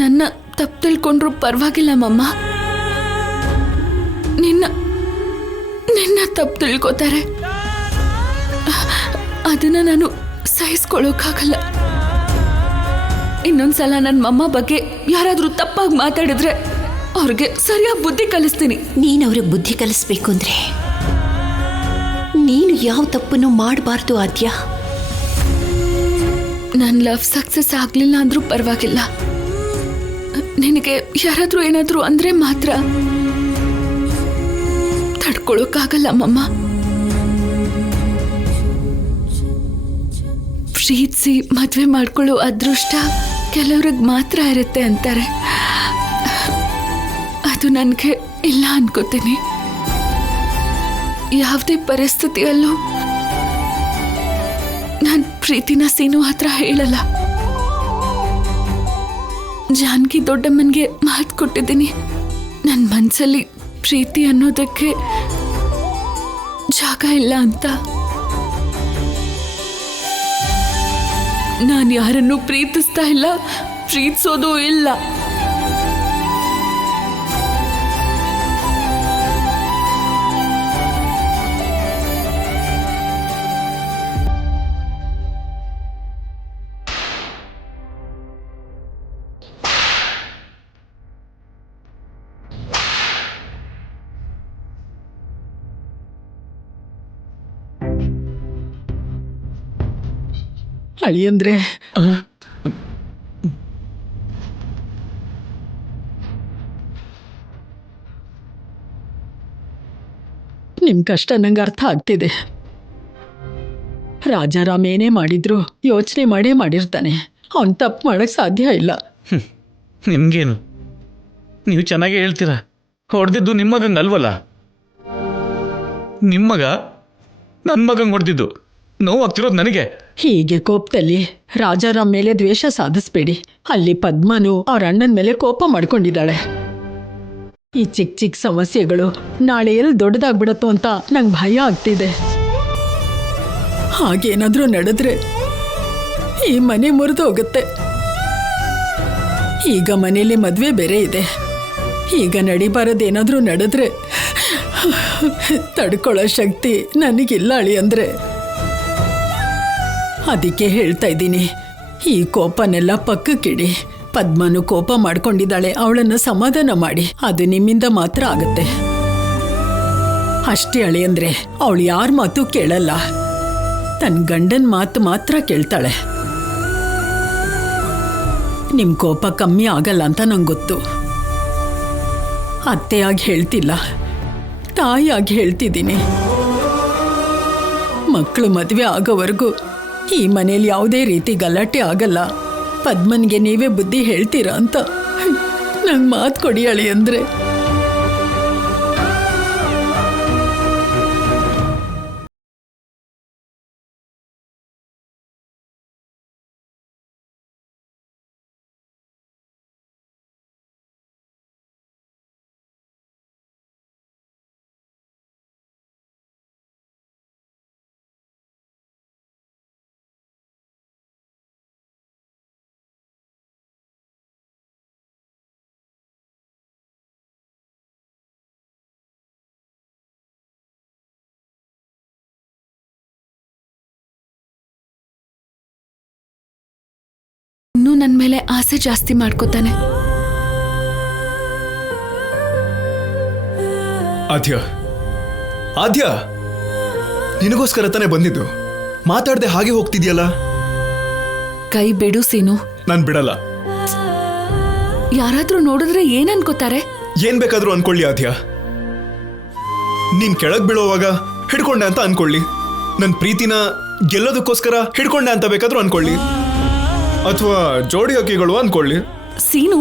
ನನ್ನ ತಪ್ಪು ತಿಳ್ಕೊಂಡ್ರು ಪರವಾಗಿಲ್ಲ ಮಮ್ಮ. ನಿನ್ನ ತಪ್ಪು ತಿಳ್ಕೊತಾರೆ, ಅದನ್ನ ನಾನು ಸಹಿಸ್ಕೊಳ್ಳೋಕ್ಕಾಗಲ್ಲ. ಇನ್ನೊಂದ್ಸಲ ನನ್ನ ಮಮ್ಮ ಬಗ್ಗೆ ಯಾರಾದ್ರೂ ತಪ್ಪಾಗಿ ಮಾತಾಡಿದ್ರೆ ಅವ್ರಿಗೆ ಸರಿಯಾಗಿ ಬುದ್ಧಿ ಕಲಿಸ್ತೀನಿ. ನೀನು ಅವ್ರಿಗೆ ಬುದ್ಧಿ ಕಲಿಸ್ಬೇಕು ಅಂದ್ರೆ ನೀನು ಯಾವ ತಪ್ಪನ್ನು ಮಾಡಬಾರ್ದು ಆದ್ಯ. ನನ್ನ ಲವ್ ಸಕ್ಸಸ್ ಆಗ್ಲಿಲ್ಲ ಅಂದ್ರೂ ಪರವಾಗಿಲ್ಲ, ನಿನಗೆ ಯಾರಾದ್ರೂ ಏನಾದ್ರೂ ಅಂದ್ರೆ ಮಾತ್ರ ತಡ್ಕೊಳಕ್ಕಾಗಲ್ಲ ಮಮ್ಮ. ಪ್ರೀತಿಸಿ ಮದ್ವೆ ಮಾಡ್ಕೊಳ್ಳೋ ಅದೃಷ್ಟ ಕೆಲವ್ರಿಗೆ ಮಾತ್ರ ಇರುತ್ತೆ ಅಂತಾರೆ, ಅದು ನನಗೆ ಇಲ್ಲ ಅನ್ಕೋತೀನಿ. ಯಾವುದೇ ಪರಿಸ್ಥಿತಿಯಲ್ಲೂ ನಾನು ಪ್ರೀತಿನ ಸೀನು ಹತ್ರ ಹೇಳಲ್ಲ. ಜಾನಕಿ ದೊಡ್ಡಮ್ಮನ್ಗೆ ಮಾತು ಕೊಟ್ಟಿದ್ದೀನಿ, ನನ್ನ ಮನಸ್ಸಲ್ಲಿ ಪ್ರೀತಿ ಅನ್ನೋದಕ್ಕೆ ಜಾಗ ಇಲ್ಲ ಅಂತ. ನಾನು ಯಾರನ್ನೂ ಪ್ರೀತಿಸ್ತಾ ಇಲ್ಲ, ಪ್ರೀತಿಸೋದು ಇಲ್ಲ. ಅಳಿಯಂದ್ರೆ ನಿಮ್ ಕಷ್ಟ ನಂಗೆ ಅರ್ಥ ಆಗ್ತಿದೆ. ರಾಜಾರಾಮ್ ಏನೇ ಮಾಡಿದ್ರು ಯೋಚನೆ ಮಾಡೇ ಮಾಡಿರ್ತಾನೆ, ಅವನ್ ತಪ್ಪು ಮಾಡಕ್ ಸಾಧ್ಯ ಇಲ್ಲ. ನಿಮ್ಗೇನು, ನೀವು ಚೆನ್ನಾಗೇ ಹೇಳ್ತೀರಾ. ಹೊಡೆದಿದ್ದು ನಿಮ್ಮ ಮಗಂಗೆ ಅಲ್ವಲ್ಲ, ನಿಮ್ಮ ಮಗ ನನ್ನ ಮಗಂಗೆ ಹೊಡೆದಿದ್ದು. ನೋವಾಗ್ತಿರೋದು ನನಗೆ. ಹೀಗೆ ಕೋಪದಲ್ಲಿ ರಾಜಾರಾಮ್ ಮೇಲೆ ದ್ವೇಷ ಸಾಧಿಸ್ಬೇಡಿ. ಅಲ್ಲಿ ಪದ್ಮನು ಅವ್ರ ಅಣ್ಣನ ಮೇಲೆ ಕೋಪ ಮಾಡ್ಕೊಂಡಿದ್ದಾಳೆ. ಈ ಚಿಕ್ಕ ಚಿಕ್ಕ ಸಮಸ್ಯೆಗಳು ನಾಳೆ ಎಲ್ಲಿ ದೊಡ್ಡದಾಗ್ಬಿಡತ್ತೋ ಅಂತ ನಂಗೆ ಭಯ ಆಗ್ತಿದೆ. ಹಾಗೇನಾದ್ರೂ ನಡೆದ್ರೆ ಈ ಮನೆ ಮುರಿದು ಹೋಗುತ್ತೆ. ಈಗ ಮನೇಲಿ ಮದುವೆ ಬೇರೆ ಇದೆ. ಈಗ ನಡಿಬಾರದೇನಾದ್ರೂ ನಡೆದ್ರೆ ತಡ್ಕೊಳ್ಳೋ ಶಕ್ತಿ ನನಗಿಲ್ಲ ಅಳಿಯಂದ್ರೆ. ಅದಕ್ಕೆ ಹೇಳ್ತಾ ಇದ್ದೀನಿ, ಈ ಕೋಪನೆಲ್ಲ ಪಕ್ಕಕ್ಕಿಡಿ. ಪದ್ಮನು ಕೋಪ ಮಾಡ್ಕೊಂಡಿದ್ದಾಳೆ, ಅವಳನ್ನು ಸಮಾಧಾನ ಮಾಡಿ. ಅದು ನಿಮ್ಮಿಂದ ಮಾತ್ರ ಆಗುತ್ತೆ. ಅಷ್ಟೇ ಅಳಿಯಂದ್ರೆ, ಅವಳು ಯಾರ ಮಾತು ಕೇಳಲ್ಲ, ತನ್ನ ಗಂಡನ ಮಾತು ಮಾತ್ರ ಕೇಳ್ತಾಳೆ. ನಿಮ್ಮ ಕೋಪ ಕಮ್ಮಿ ಆಗಲ್ಲ ಅಂತ ನಂಗೆ ಗೊತ್ತು. ಅತ್ತೆಯಾಗಿ ಹೇಳ್ತಿಲ್ಲ, ತಾಯಿಯಾಗಿ ಹೇಳ್ತಿದ್ದೀನಿ. ಮಕ್ಕಳು ಮದುವೆ ಆಗೋವರೆಗೂ ಈ ಮನೇಲಿ ಯಾವುದೇ ರೀತಿ ಗಲಾಟೆ ಆಗಲ್ಲ. ಪದ್ಮನ್ಗೆ ನೀವೇ ಬುದ್ಧಿ ಹೇಳ್ತೀರಾ ಅಂತ ನಂಗೆ ಮಾತು ಕೊಡಿ ಅಳಿಯಂದ್ರೆ. ಇನ್ನೂ ನನ್ನ ಮೇಲೆ ಆಸೆ ಜಾಸ್ತಿ ಮಾಡ್ಕೋತಾನೆ. ಆದ್ಯ, ನಿನಗೋಸ್ಕರ ತಾನೇ ಬಂದಿದ್ದು. ಮಾತಾಡದೆ ಹಾಗೆ ಹೋಗ್ತಿದ್ಯಲ್ಲ. ಕೈ ಬಿಡು ಸೀನು. ನಾನ್ ಬಿಡಲ್ಲ. ಯಾರಾದ್ರೂ ನೋಡಿದ್ರೆ ಏನ್ ಅನ್ಕೋತಾರೆ? ಏನ್ ಬೇಕಾದ್ರೂ ಅನ್ಕೊಳ್ಳಿ ಆದ್ಯ. ನೀನ್ ಕೆಳಗ್ ಬೀಳೋವಾಗ ಹಿಡ್ಕೊಂಡೆ ಅಂತ ಅನ್ಕೊಳ್ಳಿ. ನನ್ ಪ್ರೀತಿನ ಗೆಲ್ಲೋದಕ್ಕೋಸ್ಕರ ಹಿಡ್ಕೊಂಡೆ ಅಂತ ಬೇಕಾದ್ರೂ ಅನ್ಕೊಳ್ಳಿ, ಅಥವಾ ಜೋಡಿ ಹಕ್ಕಿಗಳು ಅನ್ಕೊಳ್ಳಿ. ಸೀನು,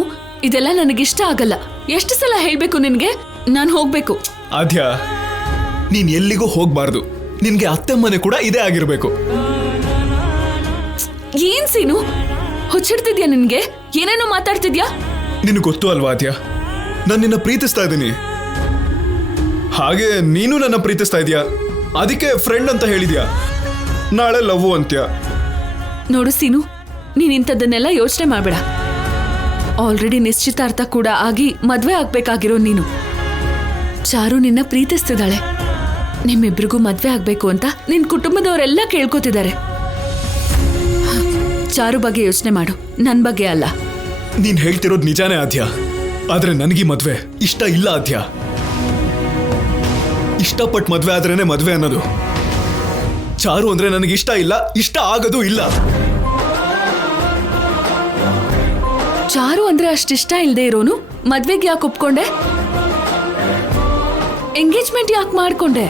ಇದೆಲ್ಲ ನನಗಿಷ್ಟ ಆಗಲ್ಲ. ಎಷ್ಟು ಸಲ ಹೇಳ್ಬೇಕು ನಿನ್ಗೆ? ನಾನು ಹೋಗ್ಬೇಕು. ಆದ್ಯ, ನೀನ್ ಎಲ್ಲಿಗೂ ಹೋಗ್ಬಾರ್ದು. ನಿನ್ಗೆ ಅತ್ತೆ ಮನೆ ಕೂಡ ಇದೇ ಆಗಿರ್ಬೇಕು. ಏನ್ ಸೀನು, ಹುಚ್ಚಿಡ್ತಿದ್ಯಾ? ನಿನ್ಗೆ ಏನೇನೋ ಮಾತಾಡ್ತಿದ್ಯಾ? ನಿನಗೆ ಗೊತ್ತು ಅಲ್ವಾ ಆದ್ಯ, ನಾನು ನಿನ್ನ ಪ್ರೀತಿಸ್ತಾ ಇದ್ದೀನಿ. ಹಾಗೆ ನೀನು ನನ್ನ ಪ್ರೀತಿಸ್ತಾ ಇದೀಯಾ. ಅದಕ್ಕೆ ಫ್ರೆಂಡ್ ಅಂತ ಹೇಳಿದ್ಯಾ. ನಾಳೆ ಲವ್ ಅಂತ್ಯ. ನೋಡು ಸೀನು, ನೀನ್ ಇಂಥದ್ದನ್ನೆಲ್ಲ ಯೋಚನೆ ಮಾಡ್ಬೇಡ. ಆಲ್ರೆಡಿ ನಿಶ್ಚಿತಾರ್ಥ ಕೂಡ ಆಗಿ ಮದ್ವೆ ಆಗ್ಬೇಕಾಗಿರೋ ನೀನು. ಚಾರು ನಿನ್ನ ಪ್ರೀತಿಸ್ತಿದ್ದಾಳೆ. ನಿಮ್ಮಿಬ್ರಿಗೂ ಮದ್ವೆ ಆಗ್ಬೇಕು ಅಂತ ನಿನ್ ಕುಟುಂಬದವರೆಲ್ಲ ಕೇಳ್ಕೊತಿದ್ದಾರೆ. ಚಾರು ಬಗ್ಗೆ ಯೋಚನೆ ಮಾಡು, ನನ್ ಬಗ್ಗೆ ಅಲ್ಲ. ನೀನ್ ಹೇಳ್ತಿರೋದು ನಿಜಾನೇ ಆದ್ಯ, ಆದ್ರೆ ನನಗೀ ಮದ್ವೆ ಇಷ್ಟ ಇಲ್ಲ ಆದ್ಯ. ಇಷ್ಟಪಟ್ಟು ಮದ್ವೆ ಆದ್ರೇನೆ ಮದ್ವೆ ಅನ್ನೋದು. ಚಾರು ಅಂದ್ರೆ ನನಗೆ ಇಷ್ಟ ಇಲ್ಲ, ಇಷ್ಟ ಆಗೋದು ಇಲ್ಲ. ಚಾರು ಅಂದ್ರೆ ಅಷ್ಟಿಷ್ಟ ಇಲ್ದೇ ಇರೋನು ಮದ್ವೆಗೆ ಯಾಕೆ ಒಪ್ಕೊಂಡೆ? ಎಂಗೇಜ್ಮೆಂಟ್ ಯಾಕೆ ಮಾಡ್ಕೊಂಡೆ?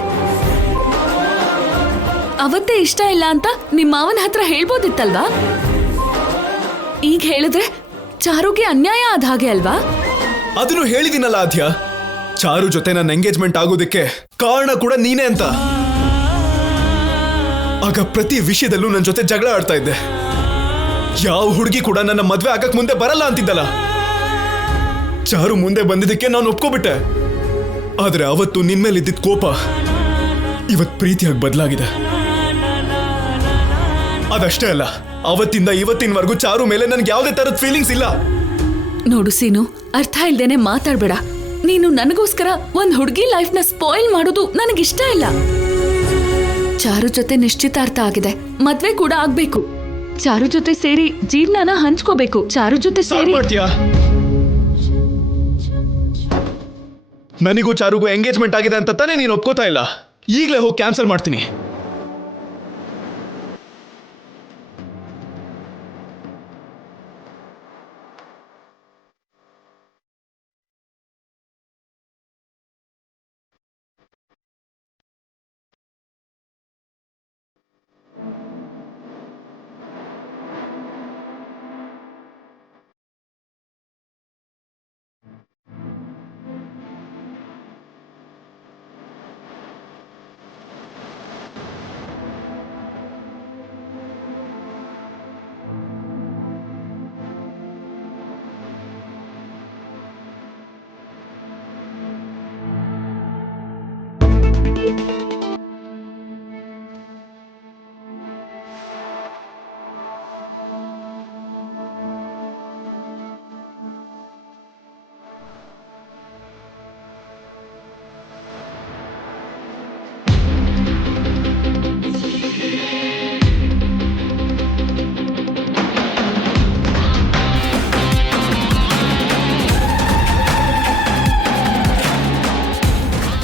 ಅವತ್ತೇ ಇಷ್ಟ ಇಲ್ಲ ಅಂತ ನಿಮ್ಮ ಮಾವನ ಹತ್ರ ಹೇಳ್ಬೋದಿತ್ತಲ್ವಾ? ಈಗ ಹೇಳಿದ್ರೆ ಚಾರುಗೆ ಅನ್ಯಾಯ ಆದ ಹಾಗೆ ಅಲ್ವಾ? ಅದನ್ನು ಹೇಳಿದಿನಲ್ಲ ಆದ್ಯ, ಚಾರು ಜೊತೆ ನನ್ನ ಎಂಗೇಜ್ಮೆಂಟ್ ಆಗೋದಕ್ಕೆ ಕಾರಣ ಕೂಡ ನೀನೇ ಅಂತ. ಆಗ ಪ್ರತಿ ವಿಷಯದಲ್ಲೂ ನನ್ನ ಜೊತೆ ಜಗಳ ಆಡ್ತಾ ಇದ್ದೆ. ಯಾವ ಹುಡುಗಿ ಕೂಡ ನನ್ನ ಮದ್ವೆ ಆಗಕ್ ಮುಂದೆ ಬರಲ್ಲ ಅಂತಿದ್ದಲ್ಲ. ಚಾರು ಮುಂದೆ ಬಂದಿದ್ದಕ್ಕೆ ನಾನು ಒಪ್ಕೋಬಿಟ್ಟೆ. ಆದ್ರೆ ಅವತ್ತು ನಿನ್ ಮೇಲೆ ಇದ್ದಿದ್ದ ಕೋಪ ಇವತ್ ಪ್ರೀತಿಯಾಗಿ ಬದಲಾಗಿದೆ. ಅದಷ್ಟೇ ಅಲ್ಲ, ಅವತ್ತಿಂದ ಇವತ್ತಿನವರೆಗೂ ಚಾರು ಮೇಲೆ ನನ್ಗೆ ಯಾವುದೇ ತರದ ಫೀಲಿಂಗ್ಸ್ ಇಲ್ಲ. ನೋಡು ಸೀನು, ಅರ್ಥ ಇಲ್ದೇನೆ ಮಾತಾಡ್ಬೇಡ. ನೀನು ನನಗೋಸ್ಕರ ಒಂದ್ ಹುಡುಗಿ ಲೈಫ್ನ ಸ್ಪಾಯಿಲ್ ಮಾಡೋದು ನನಗಿಷ್ಟ ಇಲ್ಲ. ಚಾರು ಜೊತೆ ನಿಶ್ಚಿತಾರ್ಥ ಆಗಿದೆ, ಮದ್ವೆ ಕೂಡ ಆಗ್ಬೇಕು. ಚಾರು ಜೊತೆ ಸೇರಿ ಜೀವನನ ಹಂಚ್ಕೋಬೇಕು. ಚಾರು ಜೊತೆ ಸೇರಿ ನನಗೂ ಚಾರುಗೂ ಎಂಗೇಜ್ಮೆಂಟ್ ಆಗಿದೆ ಅಂತ ತಾನೇ ನೀನು ಒಪ್ಕೋತಾ ಇಲ್ಲ. ಈಗಲೇ ಹೋಗಿ ಕ್ಯಾನ್ಸಲ್ ಮಾಡ್ತೀನಿ.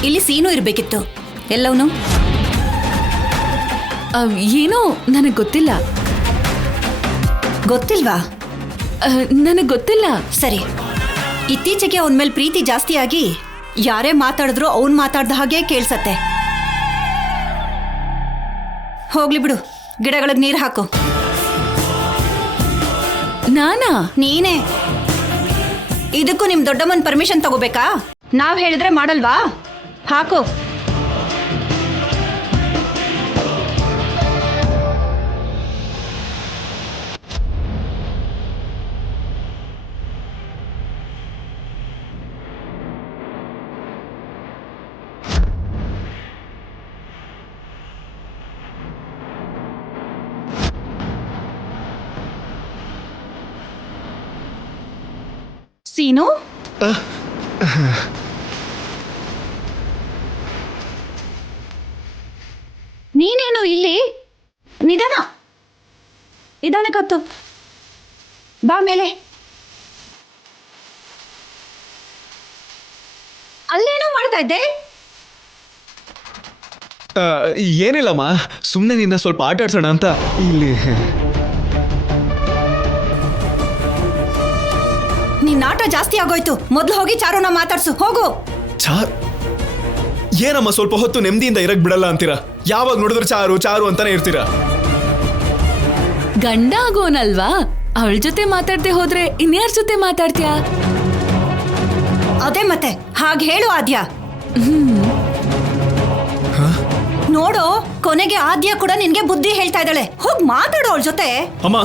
ಇಲ್ಲಿ ಸೀನು ಇರ್ಬೇಕಿತ್ತು. ಎಲ್ಲವನು ಏನೋ ನನಗ್ ಗೊತ್ತಿಲ್ಲ. ಗೊತ್ತಿಲ್ವಾ? ನನಗ್ ಗೊತ್ತಿಲ್ಲ. ಸರಿ, ಇತ್ತೀಚೆಗೆ ಅವನ ಮೇಲೆ ಪ್ರೀತಿ ಜಾಸ್ತಿ ಆಗಿ ಯಾರೇ ಮಾತಾಡಿದ್ರು ಅವನ್ ಮಾತಾಡ್ದ ಹಾಗೆ ಕೇಳ್ಸತ್ತೆ. ಹೋಗ್ಲಿ ಬಿಡು, ಗಿಡಗಳಿಗೆ ನೀರು ಹಾಕು. ನಾನಾ? ನೀನೇ. ಇದಕ್ಕೂ ನಿಮ್ ದೊಡ್ಡಮ್ಮನ ಪರ್ಮಿಷನ್ ತಗೋಬೇಕಾ? ನಾವ್ ಹೇಳಿದ್ರೆ ಮಾಡಲ್ವಾ? ಹಾಕು. ಸೀನು, ನೀನೇನು ಇಲ್ಲಿ? ನಿಧಾನ ನಿಧಾನ ಕತ್ತು. ಬಾ ಮೇಲೆ. ಅಲ್ಲೇನೋ ಮಾಡ್ತಾ ಇದ್ದೆ? ಏನಿಲ್ಲಮ್ಮ, ಸುಮ್ಮನೆ ನಿನ್ನ ಸ್ವಲ್ಪ ಆಟ ಆಡ್ಸೋಣ ಅಂತ ಇಲ್ಲಿ. ನಿನ್ನ ಆಟ ಜಾಸ್ತಿ ಆಗೋಯ್ತು. ಮೊದ್ಲು ಹೋಗಿ ಚಾರುನ ಮಾತಾಡ್ಸು. ಹೋಗು. ಏನಮ್ಮ ಸ್ವಲ್ಪ ಹೊತ್ತು ನೆಮ್ಮದಿಯಿಂದ ಇರಕ್ ಬಿಡಲ್ಲ ಅಂತೀರಾ? ಯಾವಾಗ ನೋಡಿದ್ರೆ ಚಾರು ಚಾರು ಅಂತಾನೆ ಇರ್ತೀರಾ? ಗಂಡ ಆಗೋನಲ್ವಾ, ಅವಳ ಜೊತೆ ಮಾತಾಡ್ದೆ ಹೋದ್ರೆ ಇನ್ಯಾರ ಜೊತೆ ಮಾತಾಡ್ತೀಯಾ? ಅದೇ ಮತ್ತೆ, ಹಾಗೆ ಹೇಳು ಆದ್ಯ. ನೋಡು, ಕೊನೆಗೆ ಆದ್ಯ ಕೂಡ ನಿನ್ಗೆ ಬುದ್ಧಿ ಹೇಳ್ತಾ ಇದ್ದಾಳೆ. ಹೋಗ್ ಮಾತಾಡು ಅವಳ ಜೊತೆ. ಅಮ್ಮ,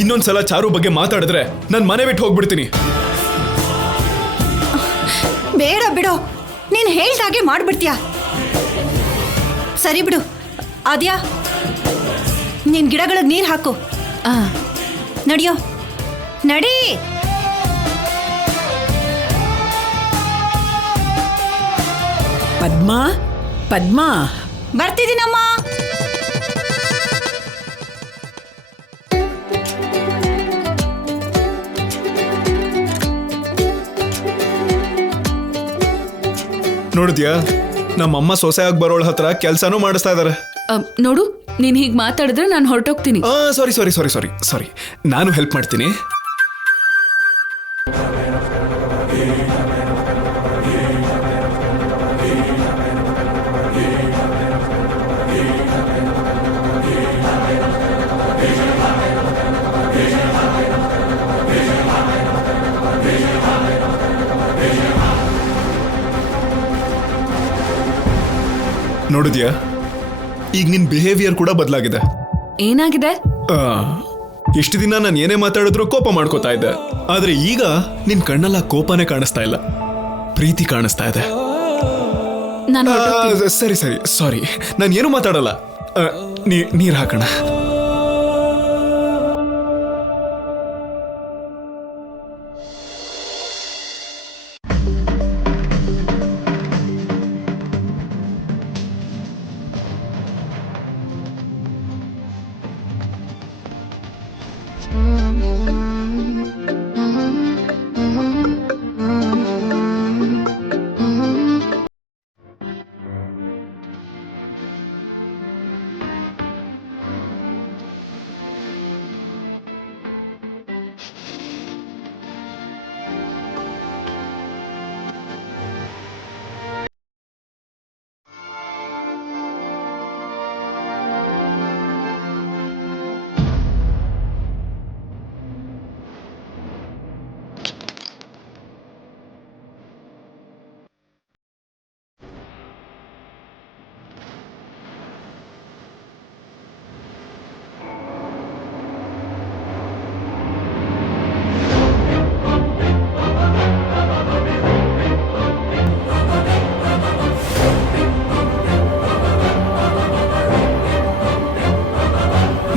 ಇನ್ನೊಂದ್ಸಲ ಚಾರು ಬಗ್ಗೆ ಮಾತಾಡಿದ್ರೆ ನಾನು ಮನೆ ಬಿಟ್ಟು ಹೋಗ್ಬಿಡ್ತೀನಿ. ಬೇಡ ಬಿಡು, ನೀನ್ ಹೇಳ್ದಾಗೆ ಮಾಡ್ಬಿಡ್ತೀಯ. ಸರಿ ಬಿಡು ಆದ್ಯ, ನೀನ್ ಗಿಡಗಳಿಗೆ ನೀರ್ ಹಾಕು. ನಡಿಯೋ, ನಡಿ. ಪದ್ಮಾ ಪದ್ಮಾ ಬರ್ತಿದ್ದೀನಮ್ಮ. ನೋಡಿದ್ಯಾ, ನಮ್ಮಮ್ಮ ಸೊಸೆಯಾಗಿ ಬರೋಳ ಹತ್ರ ಕೆಲ್ಸನೂ ಮಾಡಿಸ್ತಾ ಇದಾರೆ. ನೋಡು, ನೀನ್ ಹೀಗ್ ಮಾತಾಡಿದ್ರೆ ನಾನು ಹೊರಟೋಗ್ತೀನಿ. ಸಾರಿ ಸಾರಿ ಸಾರಿ ಸಾರಿ ಸಾರಿ, ನಾನು ಹೆಲ್ಪ್ ಮಾಡ್ತೀನಿ. ನೋಡಿದ್ಯಾ, ಈಗ ನಿನ್ ಬಿಹೇವಿಯರ್ ಕೂಡ ಬದಲಾಗಿದೆ. ಏನಾಗಿದೆ? ಇಷ್ಟು ದಿನ ನಾನು ಏನೇ ಮಾತಾಡಿದ್ರು ಕೋಪ ಮಾಡ್ಕೋತಾ ಇದ್ದೆ, ಆದ್ರೆ ಈಗ ನಿನ್ ಕಣ್ಣಲ್ಲ ಕೋಪನೇ ಕಾಣಿಸ್ತಾ ಇಲ್ಲ, ಪ್ರೀತಿ ಕಾಣಿಸ್ತಾ ಇದೆ. ನಾನು ಸರಿ ಸರಿ ಸಾರಿ, ನಾನು ಏನು ಮಾತಾಡಲ್ಲ. ನೀರ್ ಹಾಕೋಣ.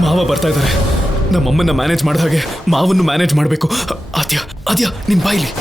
ಮಾವ ಬರ್ತಾ ಇದ್ದಾರೆ. ನಮ್ಮಮ್ಮನ್ನ ಮ್ಯಾನೇಜ್ ಮಾಡಿದ ಹಾಗೆ ಮಾವನ್ನು ಮ್ಯಾನೇಜ್ ಮಾಡಬೇಕು. ಆದ್ಯ ಆದ್ಯ, ನಿನ್ ಬಾಯಿಲಿ.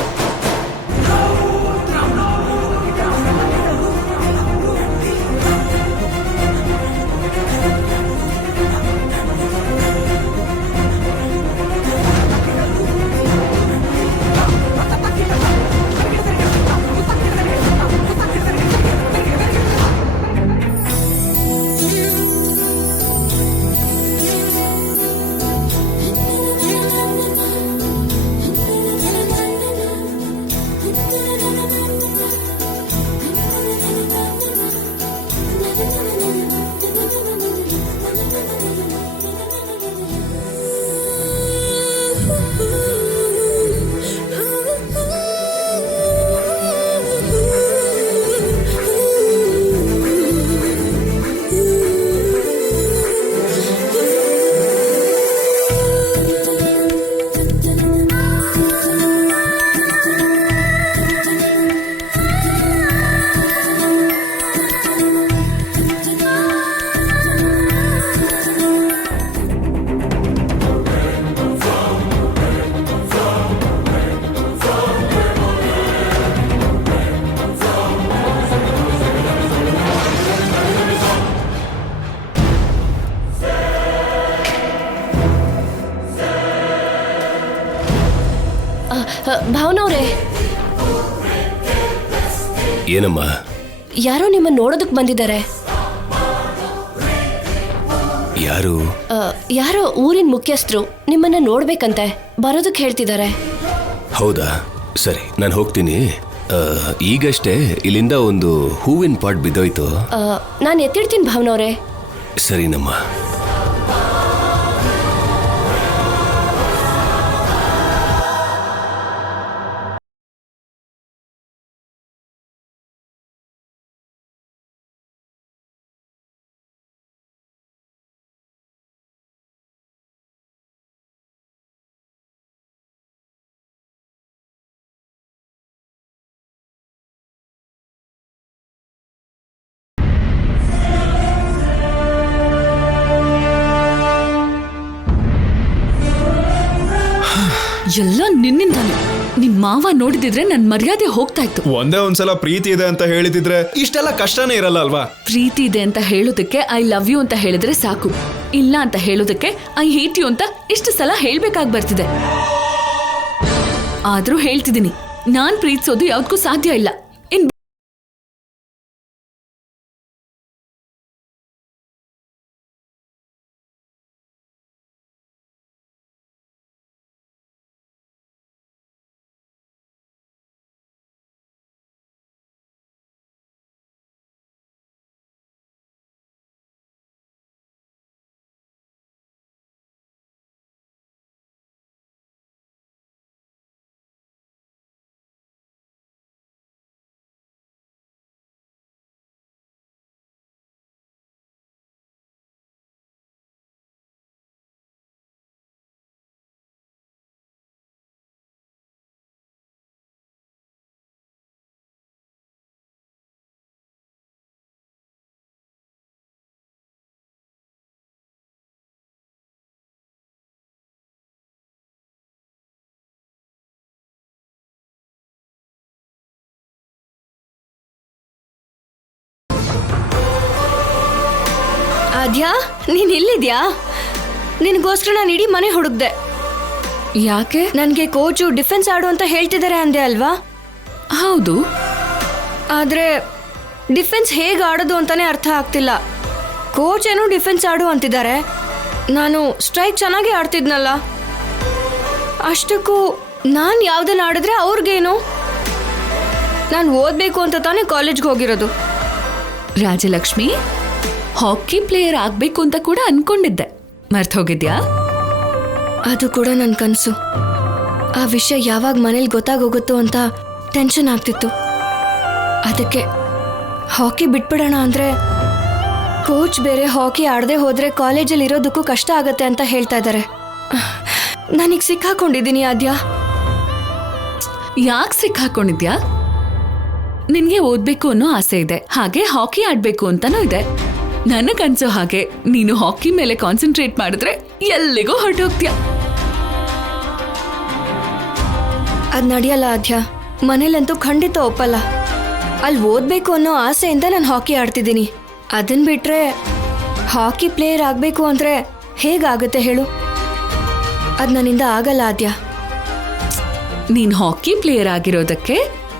ಭಾವನವ್ರೆ, ಏನಮ್ಮ? ಯಾರೋ ನಿಮ್ಮನ್ನ ನೋಡೋದಕ್ ಬಂದಿದ್ದಾರೆ. ಯಾರು? ಯಾರೋ ಊರಿನ ಮುಖ್ಯಸ್ಥರು ನಿಮ್ಮನ್ನ ನೋಡ್ಬೇಕಂತೆ, ಬರೋದಕ್ಕೆ ಹೇಳ್ತಿದ್ದಾರೆ. ಹೌದಾ, ಸರಿ, ನಾನು ಹೋಗ್ತೀನಿ. ಈಗಷ್ಟೇ ಇಲ್ಲಿಂದ ಒಂದು ಹೂವಿನ ಪಾಟ್ ಬಿದ್ದೋಯ್ತು. ನಾನು ಎತ್ತಿಡ್ತೀನಿ ಭಾವನವ್ರೆ. ಸರಿನಮ್ಮ. ಎಲ್ಲ ನಿನ್ನಿಂದಾನೆ. ನಿಮ್ ಮಾವ ನೋಡಿದಿದ್ರೆ ನನ್ ಮರ್ಯಾದೆ ಹೋಗ್ತಾ ಇತ್ತು. ಒಂದೇ ಒಂದ್ಸಲ ಪ್ರೀತಿ ಇದೆ ಅಂತ ಹೇಳಿದಿದ್ರೆ ಇಷ್ಟೆಲ್ಲ ಕಷ್ಟನೇ ಇರಲ್ಲ ಅಲ್ವಾ? ಪ್ರೀತಿ ಇದೆ ಅಂತ ಹೇಳೋದಕ್ಕೆ ಐ ಲವ್ ಯು ಅಂತ ಹೇಳಿದ್ರೆ ಸಾಕು, ಇಲ್ಲ ಅಂತ ಹೇಳೋದಕ್ಕೆ ಐ ಹೇಟ್ ಯು ಅಂತ ಇಷ್ಟು ಸಲ ಹೇಳ್ಬೇಕಾಗಿ ಬರ್ತಿದೆ. ಆದ್ರೂ ಹೇಳ್ತಿದ್ದೀನಿ, ನಾನ್ ಪ್ರೀತಿಸೋದು ಯಾವ್ದಕ್ಕೂ ಸಾಧ್ಯ ಇಲ್ಲ. ಆದ್ಯಾ, ನೀನ್ ಎಲ್ಲಿದ್ಯಾ? ನಿನಗೋಸ್ಕರ ನಾನು ಇಡೀ ಮನೆ ಹುಡುಕ್ದೆ. ಯಾಕೆ? ನನ್ಗೆ ಕೋಚು ಡಿಫೆನ್ಸ್ ಆಡು ಅಂತ ಹೇಳ್ತಿದ್ದಾರೆ ಅಂದೆ ಅಲ್ವಾ? ಹೌದು. ಆದ್ರೆ ಡಿಫೆನ್ಸ್ ಹೇಗೆ ಆಡೋದು ಅಂತಾನೆ ಅರ್ಥ ಆಗ್ತಿಲ್ಲ. ಕೋಚ್ ಏನೋ ಡಿಫೆನ್ಸ್ ಆಡು ಅಂತಿದ್ದಾರೆ, ನಾನು ಸ್ಟ್ರೈಕ್ ಚೆನ್ನಾಗಿ ಆಡ್ತಿದ್ನಲ್ಲ. ಅಷ್ಟಕ್ಕೂ ನಾನು ಯಾವ್ದನ್ನ ಆಡಿದ್ರೆ ಅವ್ರಿಗೇನು? ನಾನು ಓದ್ಬೇಕು ಅಂತ ತಾನೇ ಕಾಲೇಜ್ಗೆ ಹೋಗಿರೋದು. ರಾಜಲಕ್ಷ್ಮಿ, ಹಾಕಿ ಪ್ಲೇಯರ್ ಆಗ್ಬೇಕು ಅಂತ ಕೂಡ ಅನ್ಕೊಂಡಿದ್ದೆ, ಮರ್ತ್ ಹೋಗಿದ್ಯಾ? ಅದು ಕೂಡ ನನ್ನ ಕನಸು. ಆ ವಿಷಯ ಯಾವಾಗ ಮನೇಲಿ ಗೊತ್ತಾಗೋಗುತ್ತೋ ಅಂತ ಟೆನ್ಷನ್ ಆಗ್ತಿತ್ತು. ಅದಕ್ಕೆ ಹಾಕಿ ಬಿಟ್ಬಿಡೋಣ ಅಂದ್ರೆ ಕೋಚ್ ಬೇರೆ ಹಾಕಿ ಆಡದೆ ಹೋದ್ರೆ ಕಾಲೇಜಲ್ಲಿ ಇರೋದಕ್ಕೂ ಕಷ್ಟ ಆಗತ್ತೆ ಅಂತ ಹೇಳ್ತಾ ಇದ್ದಾರೆ. ನಾನೀಗ ಸಿಕ್ಕಾಕೊಂಡಿದ್ದೀನಿ ಆದ್ಯಾ. ಯಾಕೆ ಸಿಕ್ಕಾಕೊಂಡಿದ್ಯಾ? ನಿನ್ಗೆ ಓದ್ಬೇಕು ಅನ್ನೋ ಆಸೆ ಇದೆ, ಹಾಗೆ ಹಾಕಿ ಆಡ್ಬೇಕು ಅಂತಾನೂ ಇದೆ. ನನಗನ್ಸೋ ಹಾಗೆ ನೀನು ಹಾಕಿ ಮೇಲೆ ಕಾನ್ಸಂಟ್ರೇಟ್ ಮಾಡಿದ್ರೆ ಎಲ್ಲಿಗೂ ಹೊರಟೋಗ್ತೀಯ. ಅದ್ ನಡೆಯಲ್ಲ ಆದ್ಯ, ಮನೇಲಂತೂ ಖಂಡಿತ ಒಪ್ಪಲ್ಲ. ಅಲ್ಲಿ ಓದ್ಬೇಕು ಅನ್ನೋ ಆಸೆಯಿಂದ ನಾನು ಹಾಕಿ ಆಡ್ತಿದ್ದೀನಿ. ಅದನ್ ಬಿಟ್ರೆ ಹಾಕಿ ಪ್ಲೇಯರ್ ಆಗ್ಬೇಕು ಅಂದ್ರೆ ಹೇಗಾಗುತ್ತೆ ಹೇಳು? ಅದ್ ನನ್ನಿಂದ ಆಗಲ್ಲ ಆದ್ಯ. ನೀನ್ ಹಾಕಿ ಪ್ಲೇಯರ್ ಆಗಿರೋದಕ್ಕೆ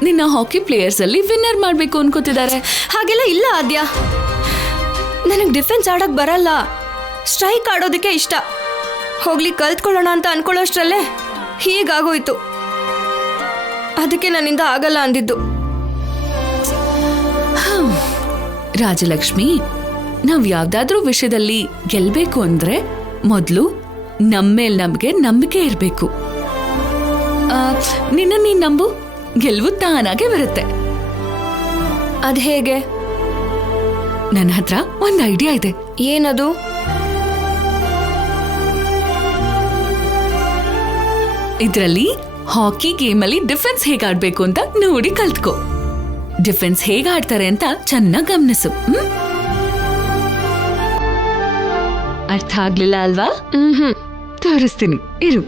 ನಿನ್ನ ಹಾಕಿ ಪ್ಲೇಯರ್ಸ್ ಅಲ್ಲಿ ವಿನ್ನರ್ ಮಾಡ್ಬೇಕು ಅನ್ಕೋತಿದ್ದಾರೆ. ಹಾಗೆಲ್ಲ ಇಲ್ಲ ಆದ್ಯ. ನನಗೆ ಡಿಫೆನ್ಸ್ ಆಡಕ್ ಬರಲ್ಲ, ಸ್ಟ್ರೈಕ್ ಆಡೋದಕ್ಕೆ ಇಷ್ಟ. ಹೋಗ್ಲಿ ಕಲ್ತ್ಕೊಳ್ಳೋಣ ಅಂತ ಅನ್ಕೊಳ್ಳೋಷ್ಟ್ರಲ್ಲೇ ಹೀಗಾಗೋಯ್ತು. ಅದಕ್ಕೆ ನನ್ನಿಂದ ಆಗಲ್ಲ ಅಂದಿದ್ದು. ರಾಜಲಕ್ಷ್ಮಿ, ನಾವ್ ಯಾವ್ದಾದ್ರೂ ವಿಷಯದಲ್ಲಿ ಗೆಲ್ಬೇಕು ಅಂದ್ರೆ ಮೊದ್ಲು ನಮ್ಮೇಲ್ ನಮ್ಗೆ ನಂಬಿಕೆ ಇರ್ಬೇಕು. ನಿನ್ನ ನೀನ್ ನಂಬು, ಗೆಲ್ವು ತಾನಾಗೆ ಬರುತ್ತೆ. ಅದ್ ಹೇಗೆ? ನನ್ನ ಹತ್ರ ಒಂದ್ ಐಡಿಯಾ ಇದೆ. ಏನದು? ಇದ್ರಲ್ಲಿ ಹಾಕಿ ಗೇಮ್ ಅಲ್ಲಿ ಡಿಫೆನ್ಸ್ ಹೇಗ್ ಆಡ್ಬೇಕು ಅಂತ ನೋಡಿ ಕಲ್ತ್ಕೋ. ಡಿಫೆನ್ಸ್ ಹೇಗ್ ಆಡ್ತಾರೆ ಅಂತ ಚೆನ್ನಾಗ್ ಗಮನಿಸು. ಅರ್ಥ ಆಗ್ಲಿಲ್ಲ ಅಲ್ವಾ? ತೋರಿಸ್ತೀನಿ, ಇರು.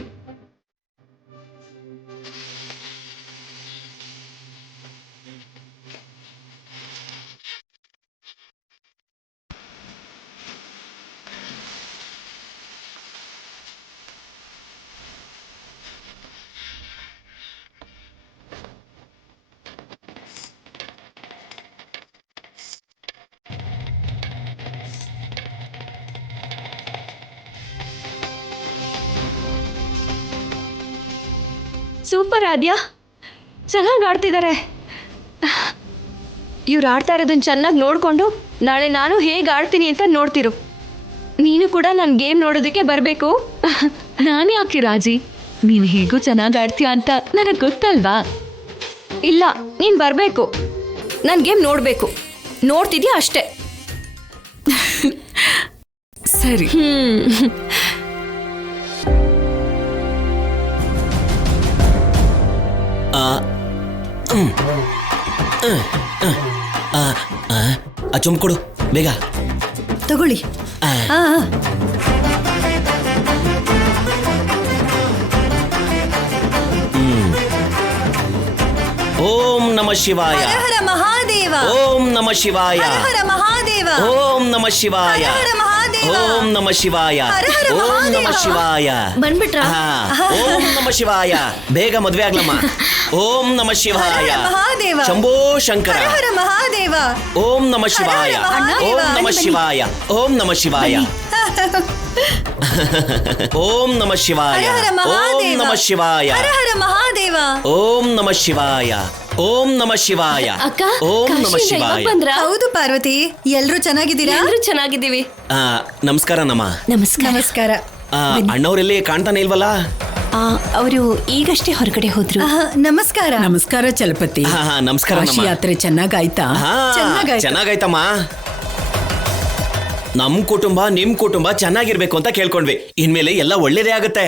ಸೂಪರ್ ಆದ್ಯಾ, ಚೆನ್ನಾಗಿ ಆಡ್ತಿದ್ದಾರೆ. ಇವ್ರು ಆಡ್ತಾ ಇರೋದನ್ನ ಚೆನ್ನಾಗಿ ನೋಡಿಕೊಂಡು ನಾಳೆ ನಾನು ಹೇಗೆ ಆಡ್ತೀನಿ ಅಂತ ನೋಡ್ತಿರು. ನೀನು ಕೂಡ ನನ್ನ ಗೇಮ್ ನೋಡೋದಕ್ಕೆ ಬರಬೇಕು. ನಾನು ಯಾಕೆ ರಾಜಿ? ನೀನು ಹೇಗೂ ಚೆನ್ನಾಗಿ ಆಡ್ತೀಯ ಅಂತ ನನಗೆ ಗೊತ್ತಲ್ವಾ? ಇಲ್ಲ, ನೀನು ಬರಬೇಕು. ನನ್ನ ಗೇಮ್ ನೋಡಬೇಕು. ನೋಡ್ತಿದ್ಯಾ ಅಷ್ಟೇ. ಸರಿ. ಆ ಚುಮ್ ಕೊಡು ಬೇಗ. ತಗೊಳ್ಳಿ. ಶಿವಾಯ ಹರ ಹರ ಮಹಾದೇವ ಓಂ ನಮ ಶಿವಾಯ ಹರ ಹರ ಮಹಾದೇವ ಓಂ ನಮ ಶಿವಾಯ ಹರ ಹರ ಮಹಾದೇವ ಓಂ ನಮ ಶಿವಾಯ ಹರ ಹರ ಓಂ ನಮ ಮಹಾದೇವ. ಶಿವಾಯ ಬಂದ್ಬಿಟ್ರಾ? ಹಾ. ಓಂ ನಮ ಶಿವಾಯ ಬೇಗ ಮದ್ವೆ ಆಗ್ಲಮ್ಮ ಓಂ ನಮ ಶಿವಾಯ ಹರ ಹರ ಮಹಾದೇವ. ಶಂಭೋ ಶಂಕರ ಹರ ಹರ ಮಹಾದೇವ ಓಂ ನಮ ಶಿವಾಯ ಹರ ಹರ ಮಹಾದೇವ. ಓಂ ನಮ ಶಿವಾಯ ಓಂ ನಮ ಶಿವಾಯ ಓಂ ನಮ ಶಿವಾಯ ಹರ ಹರ ಓಂ ಮಹಾದೇವ ನಮ ಶಿವಾಯ ಹರ ಹರ ಮಹಾದೇವ ಓಂ ನಮ ಶಿವಾಯ ಓಂ ನಮ ಶಿವಾಯ ಅಕ್ಕ ಓಂ ನಮ ಕಾಶಿಯಿಂದ ಶಿವಾಯ ಇವಾಗ್ ಬಂದ್ರಾ? ಹೌದು ಪಾರ್ವತಿ ಎಲ್ರೂ ಚೆನ್ನಾಗಿದ್ದೀರಾ ಎಲ್ರೂ ಚೆನ್ನಾಗಿದ್ದೀವಿ. ಆ, ನಮಸ್ಕಾರ ನಮ್ಮ ನಮಸ್ಕಾರ ಅಣ್ಣವರೆಲ್ಲಿ ಕಾಣ್ತಾನೆ ಇಲ್ವಲ್ಲ ಅವರು ಈಗಷ್ಟೇ ಹೊರಗಡೆ ಹೋದ್ರು ನಮಸ್ಕಾರ ನಮಸ್ಕಾರ ಚಲಪತಿ. ಹಾ, ಹಾ, ನಮಸ್ಕಾರ ಕಾಶಿ ನಮ್ಮ. ಯಾತ್ರೆ ಚೆನ್ನಾಗಾಯ್ತಾ? ಹಾ ಚೆನ್ನಾಗಾಯ್ತು. ಚೆನ್ನಾಗಾಯ್ತಮ್ಮ ನಮ್ ಕುಟುಂಬ ನಿಮ್ ಕುಟುಂಬ ಚೆನ್ನಾಗಿರ್ಬೇಕು ಅಂತ ಕೇಳ್ಕೊಂಡ್ವಿ ಇನ್ಮೇಲೆ ಎಲ್ಲ ಒಳ್ಳೇದೇ ಆಗುತ್ತೆ